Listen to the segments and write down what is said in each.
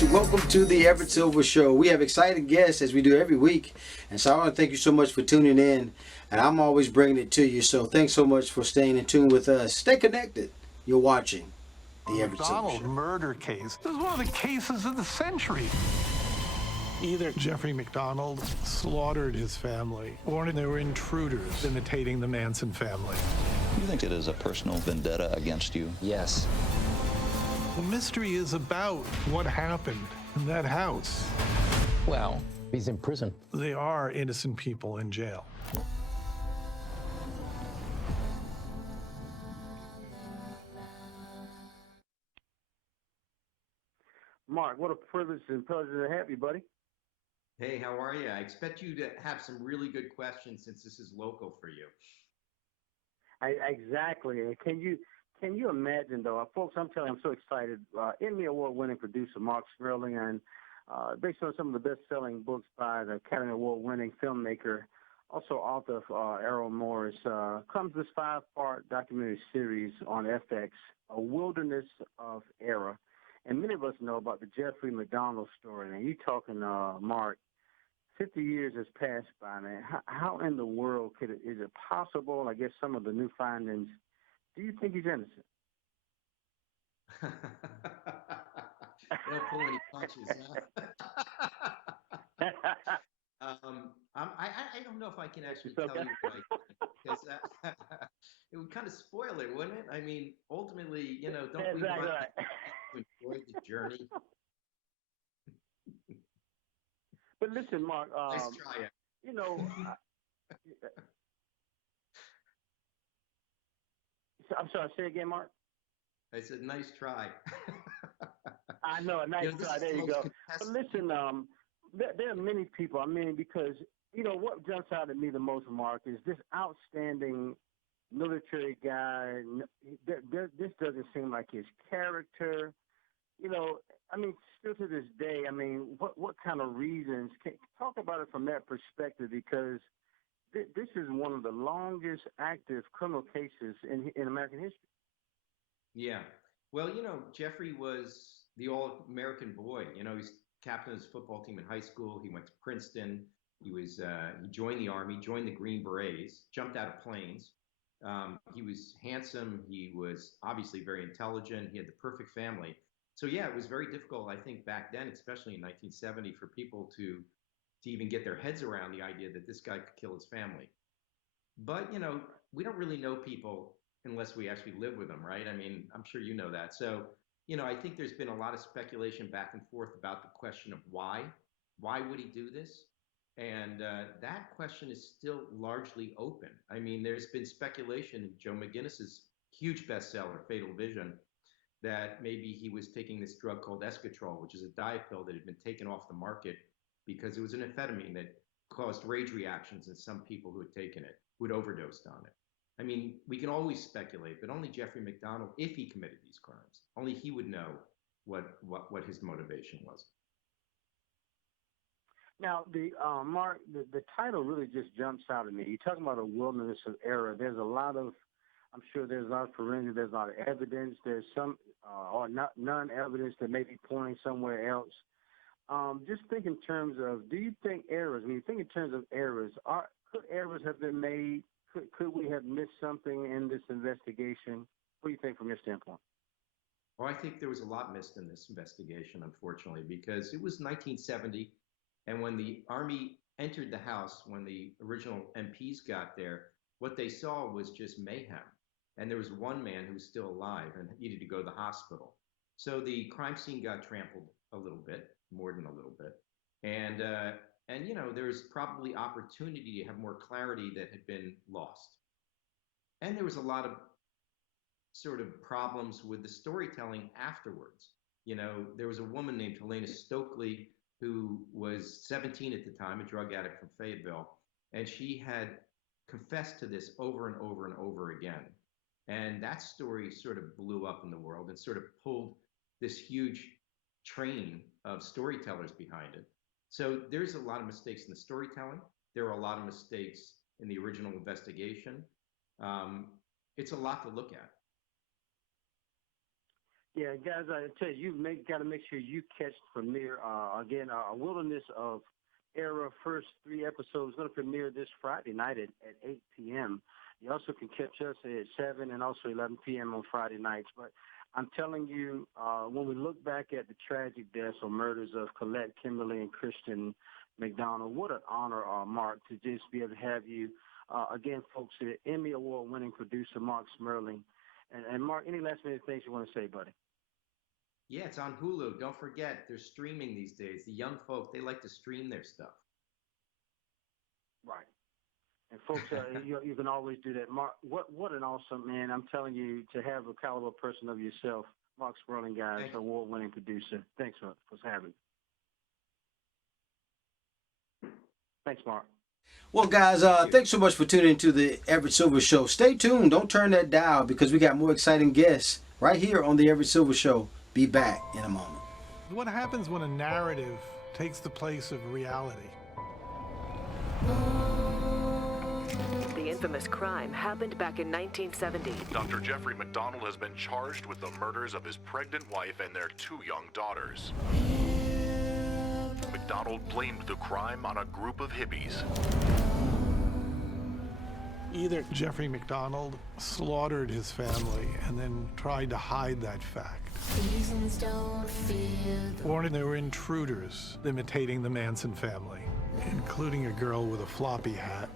guys, welcome to the Everett Silver Show. We have exciting guests as we do every week, and so I want to thank you so much for tuning in, and I'm always bringing it to you, so thanks so much for staying in tune with us. Stay connected. You're watching the Everett Silver McDonald Show. murder case. This is one of the cases of the century. Either Jeffrey McDonald slaughtered his family, or there were intruders imitating the Manson family. You think it is a personal vendetta against you? Yes. The mystery is about what happened in that house. Well, he's in prison. They are innocent people in jail. Mark, what a privilege and pleasure to have you, buddy. Hey, how are you? I expect you to have some really good questions since this is local for you. Exactly. Can you imagine, though, folks? I'm telling you, I'm so excited. Emmy Award-winning producer Marc Smerling, and based on some of the best-selling books by the Academy Award-winning filmmaker, also author of Errol Morris, comes this 5-part documentary series on FX, A Wilderness of Error. And many of us know about the Jeffrey McDonald story. And you're talking, Mark, 50 years has passed by, man. How in the world is it possible? I guess some of the new findings. Do you think he's innocent? Don't pull any punches, huh? I don't know if I can actually tell you what I think, because it would kind of spoil it, wouldn't it? I mean, ultimately, don't we want to enjoy the journey? But listen, Mark. Nice try. I'm sorry. Say again, Mark. I said, nice try. I know, a nice try. There you go. But listen, there are many people. I mean, because what jumps out at me the most, Mark, is this outstanding military guy. This doesn't seem like his character. I mean, still to this day, I mean, what kind of reasons? Talk about it from that perspective, because this is one of the longest active criminal cases in American history. Yeah. Well, Jeffrey was the all-American boy. He's captain of his football team in high school. He went to Princeton. He joined the Army, joined the Green Berets, jumped out of planes. He was handsome. He was obviously very intelligent. He had the perfect family. So yeah, it was very difficult, I think, back then, especially in 1970, for people to even get their heads around the idea that this guy could kill his family. But, we don't really know people unless we actually live with them, right? I mean, I'm sure you know that. So, I think there's been a lot of speculation back and forth about the question of why. Why would he do this? And that question is still largely open. I mean, there's been speculation in Joe McGinnis's huge bestseller, Fatal Vision, that maybe he was taking this drug called esketrol, which is a diet pill that had been taken off the market because it was an amphetamine that caused rage reactions in some people who had taken it, who had overdosed on it. I mean, we can always speculate, but only Jeffrey McDonald, if he committed these crimes, only he would know what his motivation was. Now, Mark, the title really just jumps out at me. You're talking about a wilderness of error. There's a lot of, I'm sure there's a lot of forensics, there's a lot of evidence, there's some or none evidence that may be pointing somewhere else. Just think in terms of, do you think errors, when you think in terms of errors, could errors have been made? Could we have missed something in this investigation? What do you think from your standpoint? Well, I think there was a lot missed in this investigation, unfortunately, because it was 1970, and when the Army entered the House, when the original MPs got there, what they saw was just mayhem. And there was one man who was still alive and needed to go to the hospital. So the crime scene got trampled a little bit, more than a little bit. And there's probably opportunity to have more clarity that had been lost. And there was a lot of sort of problems with the storytelling afterwards. There was a woman named Helena Stokely who was 17 at the time, a drug addict from Fayetteville, and she had confessed to this over and over and over again. And that story sort of blew up in the world and sort of pulled this huge train of storytellers behind it. So there's a lot of mistakes in the storytelling. There are a lot of mistakes in the original investigation. It's a lot to look at. Yeah, guys, I tell you, got to make sure you catch the premiere. Again, Wilderness of Era first 3 episodes going to premiere this Friday night at 8 p.m. You also can catch us at 7 and also 11 p.m. on Friday nights. But I'm telling you, when we look back at the tragic deaths or murders of Colette, Kimberly, and Christian McDonald, what an honor, Mark, to just be able to have you. Again, folks, the Emmy Award-winning producer, Marc Smerling. And Mark, any last minute things you want to say, buddy? Yeah, it's on Hulu. Don't forget, they're streaming these days. The young folk, they like to stream their stuff. Right. And folks, you can always do that. Mark, what an awesome man! I'm telling you, to have a caliber person of yourself, Marc Smerling, guys, award-winning producer. Thanks for having me. Thanks, Mark. Well, guys, thanks so much for tuning into the Everett Silver Show. Stay tuned. Don't turn that dial because we got more exciting guests right here on the Everett Silver Show. Be back in a moment. What happens when a narrative takes the place of reality? The infamous crime happened back in 1970. Dr. Jeffrey McDonald has been charged with the murders of his pregnant wife and their 2 young daughters. McDonald blamed the crime on a group of hippies. Either Jeffrey McDonald slaughtered his family and then tried to hide that fact, or they were intruders imitating the Manson family, including a girl with a floppy hat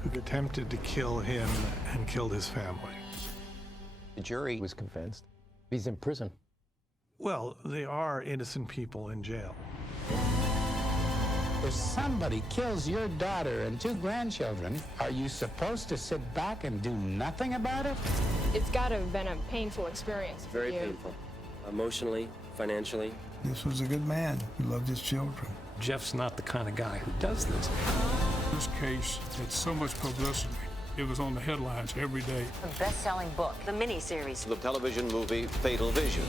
who attempted to kill him and killed his family. The jury was convinced he's in prison. Well, they are innocent people in jail. If somebody kills your daughter and 2 grandchildren, are you supposed to sit back and do nothing about it? It's got to have been a painful experience for Very you. painful. Emotionally, financially. This was a good man who loved his children. Jeff's not the kind of guy who does this. This case had so much publicity. It was on the headlines every day. A best-selling book, the miniseries. The television movie Fatal Vision.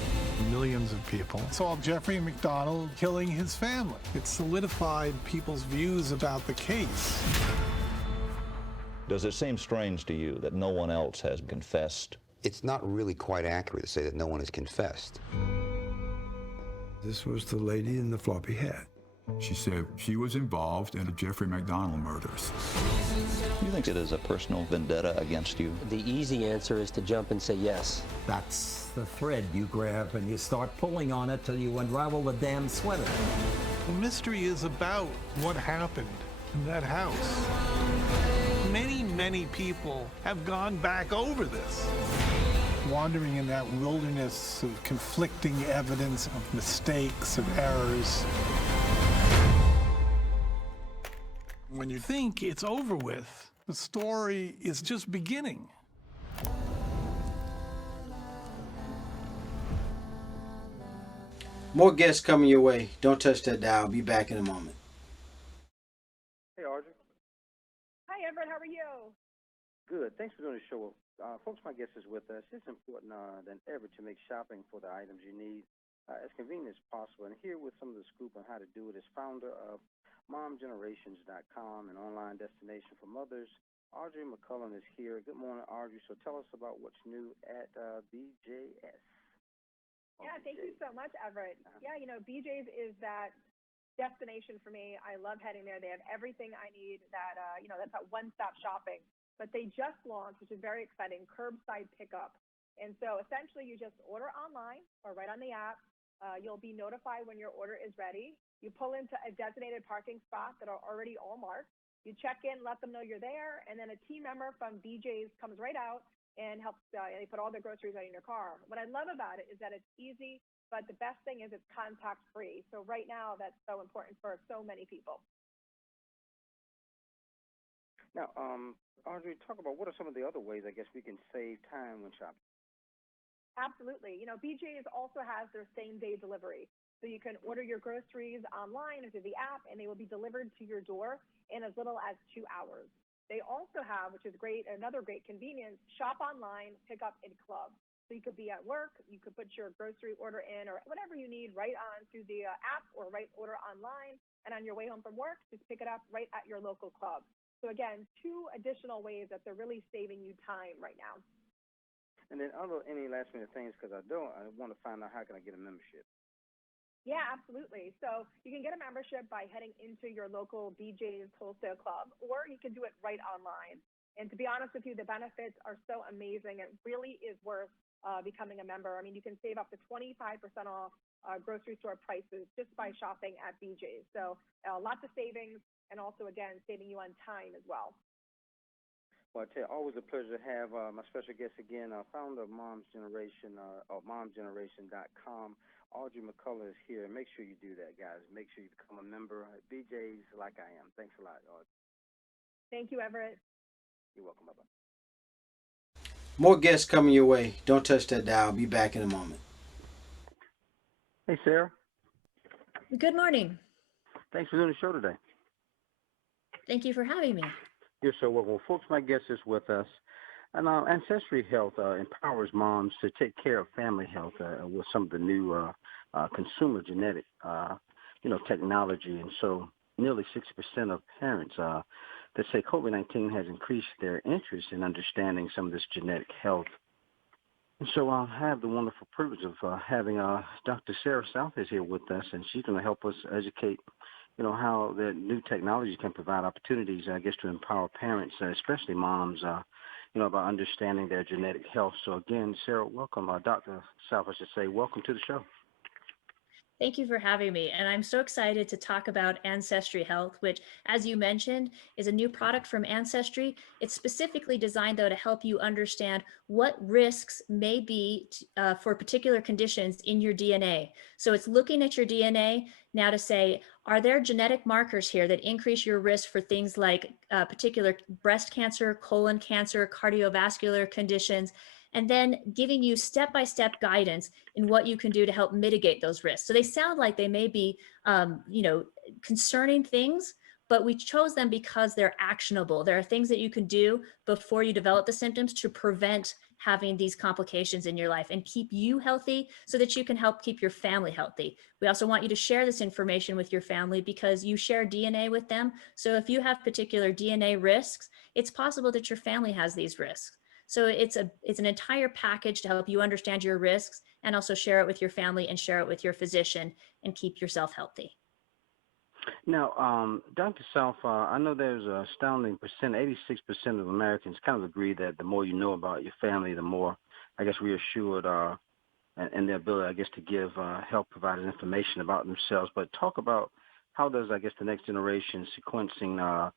Millions of people saw Jeffrey McDonald killing his family. It solidified people's views about the case. Does it seem strange to you that no one else has confessed? It's not really quite accurate to say that no one has confessed. This was the lady in the floppy hat. She said she was involved in the Jeffrey McDonald murders. You think it is a personal vendetta against you? The easy answer is to jump and say yes. That's the thread you grab and you start pulling on it till you unravel the damn sweater. The mystery is about what happened in that house. Many, many people have gone back over this. Wandering in that wilderness of conflicting evidence, of mistakes, of errors. When you think it's over with, the story is just beginning. More guests coming your way. Don't touch that dial. Be back in a moment. Hey, Audrey. Hi, Everett. How are you? Good. Thanks for doing the show. Folks, my guest is with us. It's important than ever to make shopping for the items you need as convenient as possible. And here with some of the scoop on how to do it is founder of MomGenerations.com, an online destination for mothers. Audrey McClelland is here. Good morning, Audrey. So tell us about what's new at BJS. Yeah, thank you so much, Everett. Yeah, BJ's is that destination for me. I love heading there. They have everything I need that, that's that one-stop shopping. But they just launched, which is very exciting, curbside pickup. And so essentially you just order online or right on the app. You'll be notified when your order is ready. You pull into a designated parking spot that are already all marked. You check in, let them know you're there, and then a team member from BJ's comes right out and helps, they put all their groceries right in your car. What I love about it is that it's easy, but the best thing is it's contact-free. So right now, that's so important for so many people. Now, Audrey, talk about what are some of the other ways, I guess, we can save time when shopping. Absolutely. BJ's also has their same-day delivery. So you can order your groceries online or through the app, and they will be delivered to your door in as little as 2 hours. They also have, which is great, another great convenience, shop online, pick up in club. So you could be at work, you could put your grocery order in or whatever you need right on through the app or order online, and on your way home from work, just pick it up right at your local club. So again, 2 additional ways that they're really saving you time right now. And then any last minute things, because I want to find out how can I get a membership. Yeah, absolutely. So you can get a membership by heading into your local BJ's Wholesale Club, or you can do it right online. And to be honest with you, the benefits are so amazing. It really is worth becoming a member. I mean, you can save up to 25% off grocery store prices just by shopping at BJ's. So lots of savings, and also, again, saving you on time as well. Well, I tell you, always a pleasure to have my special guest again, founder of Mom's Generation, of MomsGeneration.com. Audrey McClelland is here. Make sure you do that, guys. Make sure you become a member at BJ's like I am. Thanks a lot, Audrey. Thank you, Everett. You're welcome. Bye-bye. More guests coming your way. Don't touch that dial. I'll be back in a moment. Hey, Sarah. Good morning. Thanks for doing the show today. Thank you for having me. You're so welcome. Well, folks, my guest is with us. And Ancestry Health empowers moms to take care of family health with some of the new consumer genetic, technology. And so nearly 60% of parents that say COVID-19 has increased their interest in understanding some of this genetic health. And so I have the wonderful privilege of having Dr. Sarah South is here with us, and she's going to help us educate how the new technology can provide opportunities, I guess, to empower parents, especially moms, about understanding their genetic health. So again, Sarah, welcome. Dr. South, I should say, welcome to the show. Thank you for having me. And I'm so excited to talk about Ancestry Health, which, as you mentioned, is a new product from Ancestry. It's specifically designed, though, to help you understand what risks may be for particular conditions in your DNA. So it's looking at your DNA now to say, are there genetic markers here that increase your risk for things like particular breast cancer, colon cancer, cardiovascular conditions, and then giving you step-by-step guidance in what you can do to help mitigate those risks. So they sound like they may be, concerning things, but we chose them because they're actionable. There are things that you can do before you develop the symptoms to prevent having these complications in your life and keep you healthy so that you can help keep your family healthy. We also want you to share this information with your family because you share DNA with them. So if you have particular DNA risks, it's possible that your family has these risks. So it's an entire package to help you understand your risks and also share it with your family and share it with your physician and keep yourself healthy. Now, Dr. South, I know there's an astounding percent, 86% of Americans kind of agree that the more you know about your family, the more, I guess, reassured and their ability, I guess, to give health providers information about themselves. But talk about how does, I guess, the next generation sequencing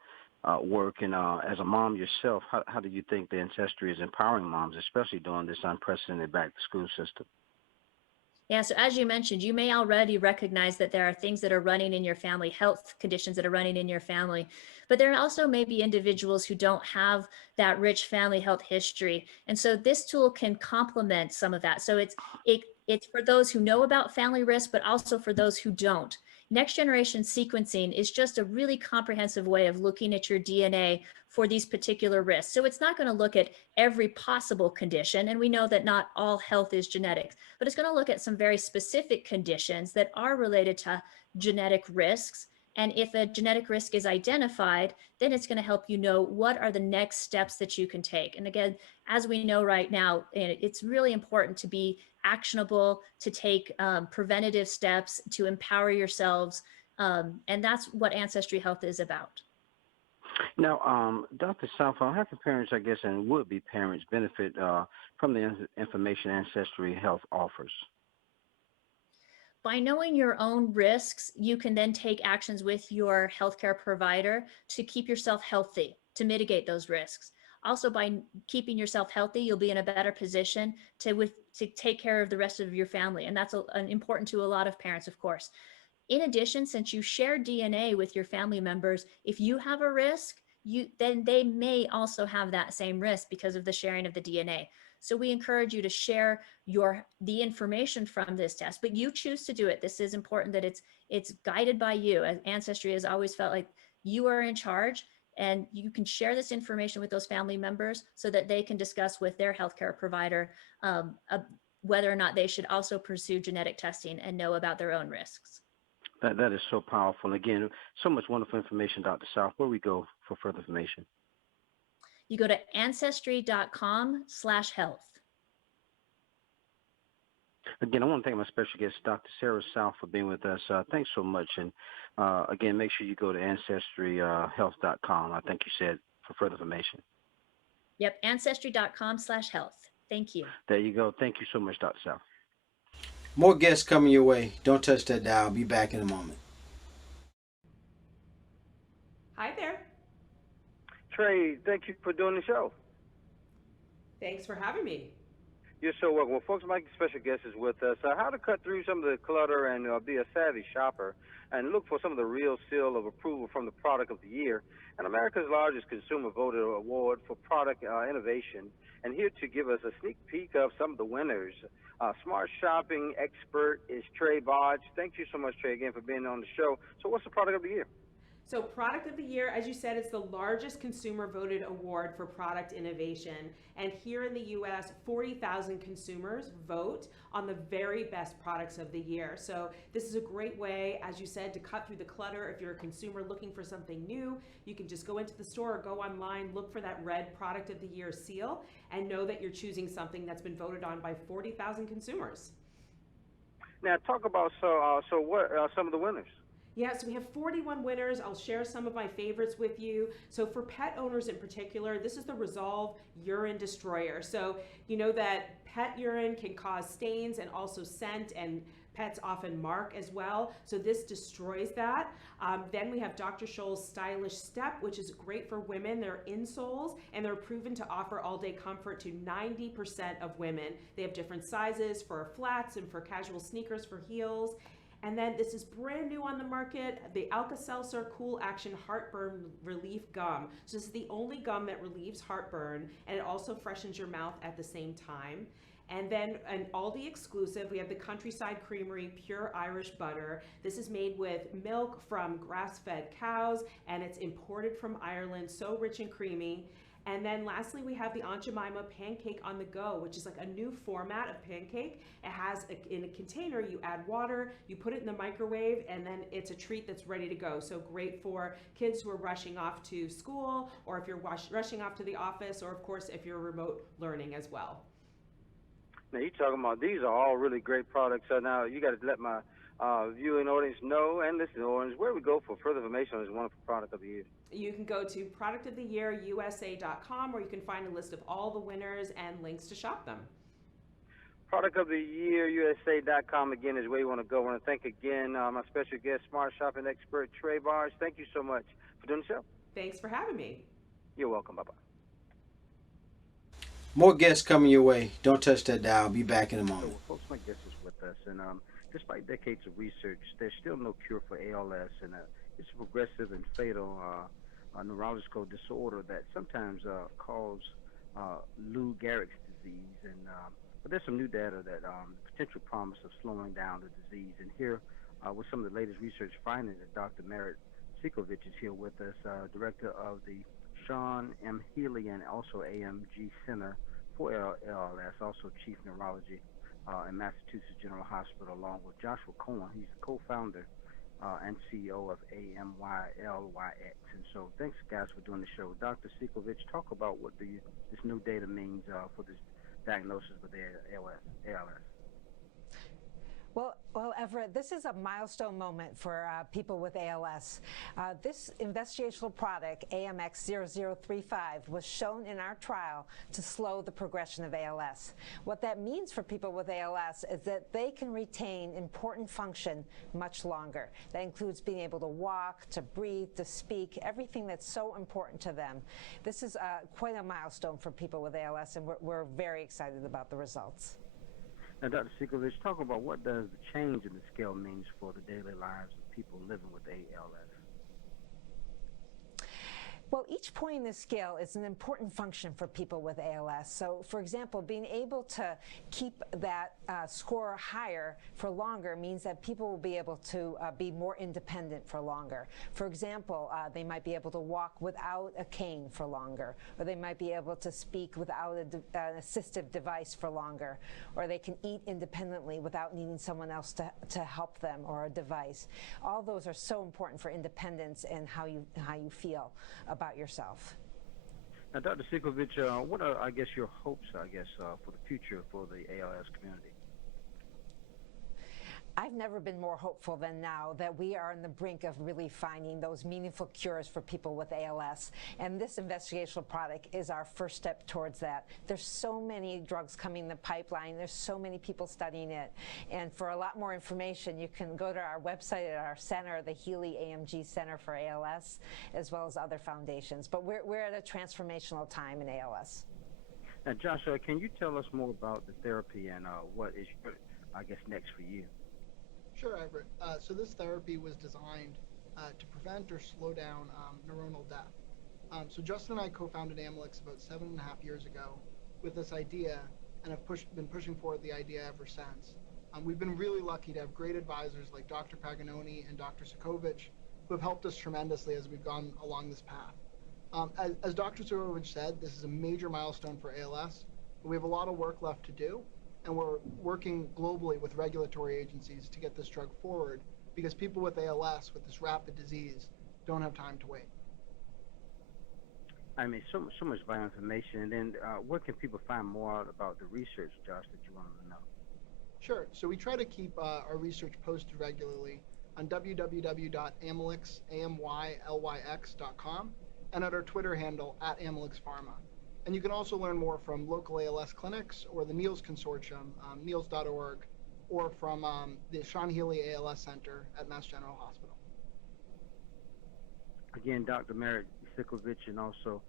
work, and as a mom yourself, how do you think the Ancestry is empowering moms, especially during this unprecedented back-to-school system? Yeah, so as you mentioned, you may already recognize that there are things that are running in your family, health conditions that are running in your family, but there also may be individuals who don't have that rich family health history. And so this tool can complement some of that. So it's for those who know about family risk, but also for those who don't. Next generation sequencing is just a really comprehensive way of looking at your DNA for these particular risks. So it's not going to look at every possible condition, and we know that not all health is genetics, but it's going to look at some very specific conditions that are related to genetic risks. And if a genetic risk is identified, then it's going to help you know what are the next steps that you can take. And again, as we know right now, it's really important to be actionable, to take preventative steps, to empower yourselves. And that's what Ancestry Health is about. Now, Dr. South, how can parents, I guess, and would-be parents benefit from the information Ancestry Health offers? By knowing your own risks, you can then take actions with your healthcare provider to keep yourself healthy, to mitigate those risks. Also, by keeping yourself healthy, you'll be in a better position to take care of the rest of your family. And that's important to a lot of parents, of course. In addition, since you share DNA with your family members, if you have a risk, then they may also have that same risk because of the sharing of the DNA. So we encourage you to share the information from this test, but you choose to do it. This is important that it's guided by you. As Ancestry has always felt like you are in charge, and you can share this information with those family members so that they can discuss with their healthcare provider whether or not they should also pursue genetic testing and know about their own risks. That is so powerful. And again, so much wonderful information, Dr. South. Where we go for further information? You go to ancestry.com/health. Again, I want to thank my special guest, Dr. Sarah South, for being with us. Thanks so much. And again, make sure you go to ancestryhealth.com, I think you said, for further information. Yep, ancestry.com/health. Thank you. There you go. Thank you so much, Dr. South. More guests coming your way. Don't touch that dial. Be back in a moment. Hi there. Trae, thank you for doing the show. Thanks for having me. You're so welcome. Well, folks, my special guest is with us. How to cut through some of the clutter and be a savvy shopper and look for some of the real seal of approval from the product of the year. And America's largest consumer voted award for product innovation. And here to give us a sneak peek of some of the winners, smart shopping expert is Trae Bodge. Thank you so much, Trae, again, for being on the show. So what's the product of the year? So product of the year, as you said, it's the largest consumer voted award for product innovation. And here in the US, 40,000 consumers vote on the very best products of the year. So this is a great way, as you said, to cut through the clutter. If you're a consumer looking for something new, you can just go into the store or go online, look for that red product of the year seal, and know that you're choosing something that's been voted on by 40,000 consumers. Now talk about what some of the winners. Yeah, so we have 41 winners. I'll share some of my favorites with you. So for pet owners in particular, this is the Resolve Urine Destroyer. So you know that pet urine can cause stains and also scent, and pets often mark as well. So this destroys that. Then we have Dr. Scholl's Stylish Step, which is great for women. They're insoles, and they're proven to offer all-day comfort to 90% of women. They have different sizes for flats and for casual sneakers for heels. And then this is brand new on the market, the Alka-Seltzer Cool Action Heartburn Relief Gum. So this is the only gum that relieves heartburn, and it also freshens your mouth at the same time. And then an Aldi exclusive, we have the Countryside Creamery Pure Irish Butter. This is made with milk from grass-fed cows, and it's imported from Ireland, so rich and creamy. And then lastly, we have the Aunt Jemima Pancake on the Go, which is like a new format of pancake. It has, in a container, you add water, you put it in the microwave, and then it's a treat that's ready to go. So great for kids who are rushing off to school, or if you're rushing off to the office, or of course, if you're remote learning as well. Now, you're talking about these are all really great products. So now you got to let my viewing audience know and listening audience where we go for further information on this wonderful product of the year. You can go to productoftheyearusa.com, where you can find a list of all the winners and links to shop them. Product of the year, USA.com, again, is where you want to go. I want to thank again my special guest, smart shopping expert, Trae Bodge. Thank you so much for doing the show. Thanks for having me. You're welcome. Bye-bye. More guests coming your way. Don't touch that dial. Be back in a moment. So, folks, my guest is with us, and despite decades of research, there's still no cure for ALS, and it's a progressive and fatal neurological disorder that sometimes causes Lou Gehrig's disease. And but there's some new data that potential promise of slowing down the disease. And here, with some of the latest research findings, that Dr. Marc Smerling is here with us, director of the Sean M. Healy and also AMG Center for ALS, also chief neurology in Massachusetts General Hospital, along with Joshua Cohen. He's the co-founder and CEO of AMYLYX. And so thanks, guys, for doing the show. Dr. Smerling, talk about what this new data means for this diagnosis with ALS. Well, Everett, this is a milestone moment for people with ALS. This investigational product, AMX0035, was shown in our trial to slow the progression of ALS. What that means for people with ALS is that they can retain important function much longer. That includes being able to walk, to breathe, to speak, everything that's so important to them. This is quite a milestone for people with ALS, and we're very excited about the results. Now, Dr. Smerling, talk about what does the change in the scale means for the daily lives of people living with ALS. Well, each point in the scale is an important function for people with ALS. So, for example, being able to keep that score higher for longer means that people will be able to be more independent for longer. For example, they might be able to walk without a cane for longer, or they might be able to speak without an assistive device for longer, or they can eat independently without needing someone else to help them or a device. All those are so important for independence and how you feel about yourself. Now, Dr. Smerling, what are, your hopes, for the future for the ALS community? I've never been more hopeful than now that we are on the brink of really finding those meaningful cures for people with ALS. And this investigational product is our first step towards that. There's so many drugs coming in the pipeline. There's so many people studying it. And for a lot more information, you can go to our website at our center, the Healy AMG Center for ALS, as well as other foundations. But we're at a transformational time in ALS. Now, Joshua, can you tell us more about the therapy and what is, I guess, next for you? Sure, Everett. So this therapy was designed to prevent or slow down neuronal death. So Justin and I co-founded Amylyx about 7.5 years ago with this idea, and have been pushing forward the idea ever since. We've been really lucky to have great advisors like Dr. Paganoni and Dr. Sokovich, who have helped us tremendously as we've gone along this path. As Dr. Sokovich said, this is a major milestone for ALS, but we have a lot of work left to do. And we're working globally with regulatory agencies to get this drug forward, because people with ALS, with this rapid disease, don't have time to wait. I mean, so much vital information. And then where can people find more out about the research, Josh, that you want them to know? Sure. So we try to keep our research posted regularly on www.amylyx.com and at our Twitter handle @AmylyxPharma. And you can also learn more from local ALS clinics or the NEALS Consortium, NEALS.org, or from the Sean Healy ALS Center at Mass General Hospital. Again, Dr. Marek Sikovich and also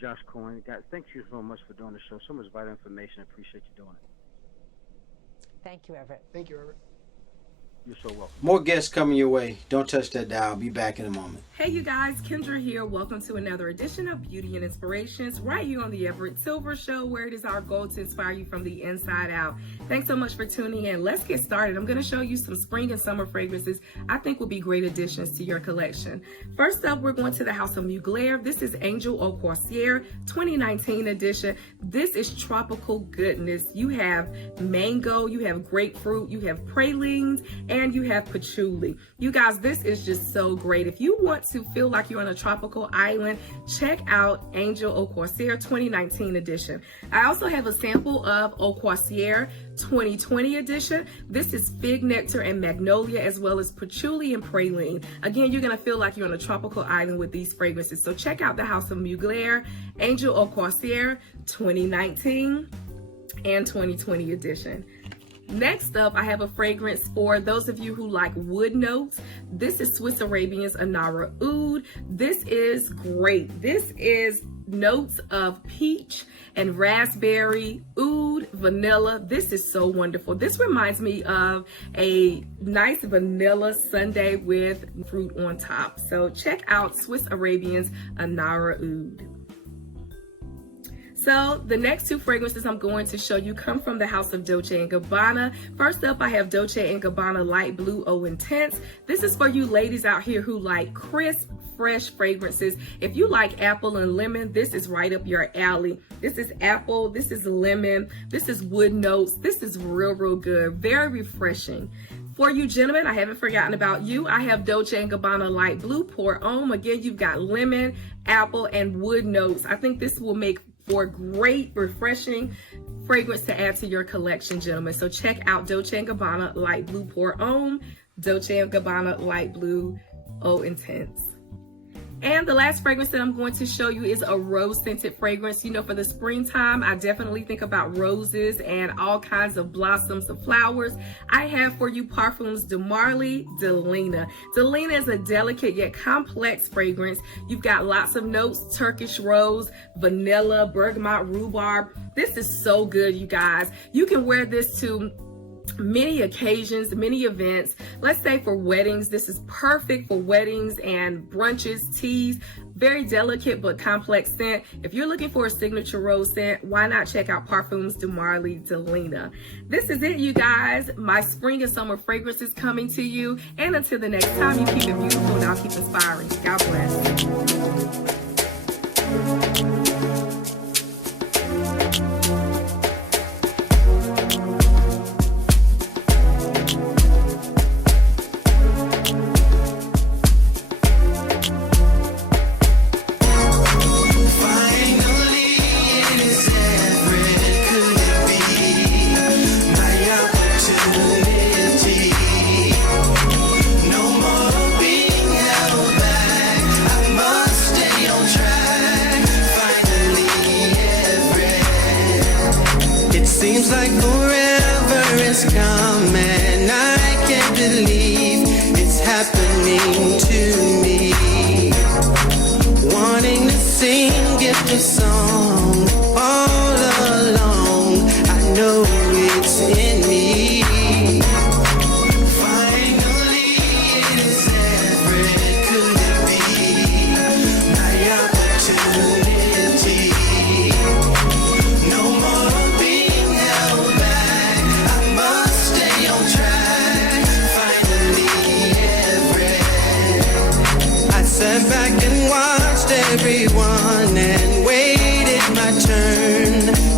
Josh Cohen. Guys, thank you so much for doing the show. So much vital information. I appreciate you doing it. Thank you, Everett. Thank you, Everett. You're so welcome. More guests coming your way. Don't touch that dial. I'll be back in a moment. Hey, you guys. Kendra here. Welcome to another edition of Beauty and Inspirations right here on the Everett Silver Show, where it is our goal to inspire you from the inside out. Thanks so much for tuning in. Let's get started. I'm going to show you some spring and summer fragrances I think will be great additions to your collection. First up, we're going to the House of Mugler. This is Angel Au Corsaire 2019 edition. This is tropical goodness. You have mango, you have grapefruit, you have pralines, and you have patchouli. You guys, this is just so great. If you want to feel like you're on a tropical island, check out Angel Au Corsaire 2019 edition. I also have a sample of Au Corsaire 2020 edition. This is fig nectar and magnolia, as well as patchouli and praline. Again, you're going to feel like you're on a tropical island with these fragrances. So check out the House of Mugler, Angel Au Corsaire 2019 and 2020 edition. Next up, I have a fragrance for those of you who like wood notes. This is Swiss Arabian's Anara Oud. This is great. This is notes of peach and raspberry, oud, vanilla. This is so wonderful. This reminds me of a nice vanilla sundae with fruit on top. So check out Swiss Arabian's Anara Oud. So the next two fragrances I'm going to show you come from the House of Dolce & Gabbana. First up, I have Dolce & Gabbana Light Blue Eau Intense. This is for you ladies out here who like crisp, fresh fragrances. If you like apple and lemon, this is right up your alley. This is apple, this is lemon, this is wood notes. This is real good, very refreshing. For you gentlemen, I haven't forgotten about you. I have Dolce & Gabbana Light Blue Pour Homme. Again, you've got lemon, apple, and wood notes. I think this will make for great, refreshing fragrance to add to your collection, gentlemen. So check out Dolce & Gabbana Light Blue Pour Homme, Dolce & Gabbana Light Blue Eau Intense. And the last fragrance that I'm going to show you is a rose-scented fragrance. You know, for the springtime, I definitely think about roses and all kinds of blossoms of flowers. I have for you Parfums de Marly Delina. Delina is a delicate yet complex fragrance. You've got lots of notes: Turkish rose, vanilla, bergamot, rhubarb. This is so good, you guys. You can wear this to many occasions, many events. Let's say for weddings, this is perfect for weddings and brunches, teas. Very delicate but complex scent. If you're looking for a signature rose scent, why not check out Parfums de Marly Delina. This is it, you guys. My spring and summer fragrance is coming to you. And until the next time, you keep it beautiful and I'll keep inspiring. God bless. My opportunity. Seems like forever is coming. I can't believe it's happening to me. Wanting to sing it the song all along. I know it's in me. Finally, it is Everett. Could it be my opportunity? No more being held back. I must stay on track. Finally, Everett. I sat back and watched everyone and waited my turn.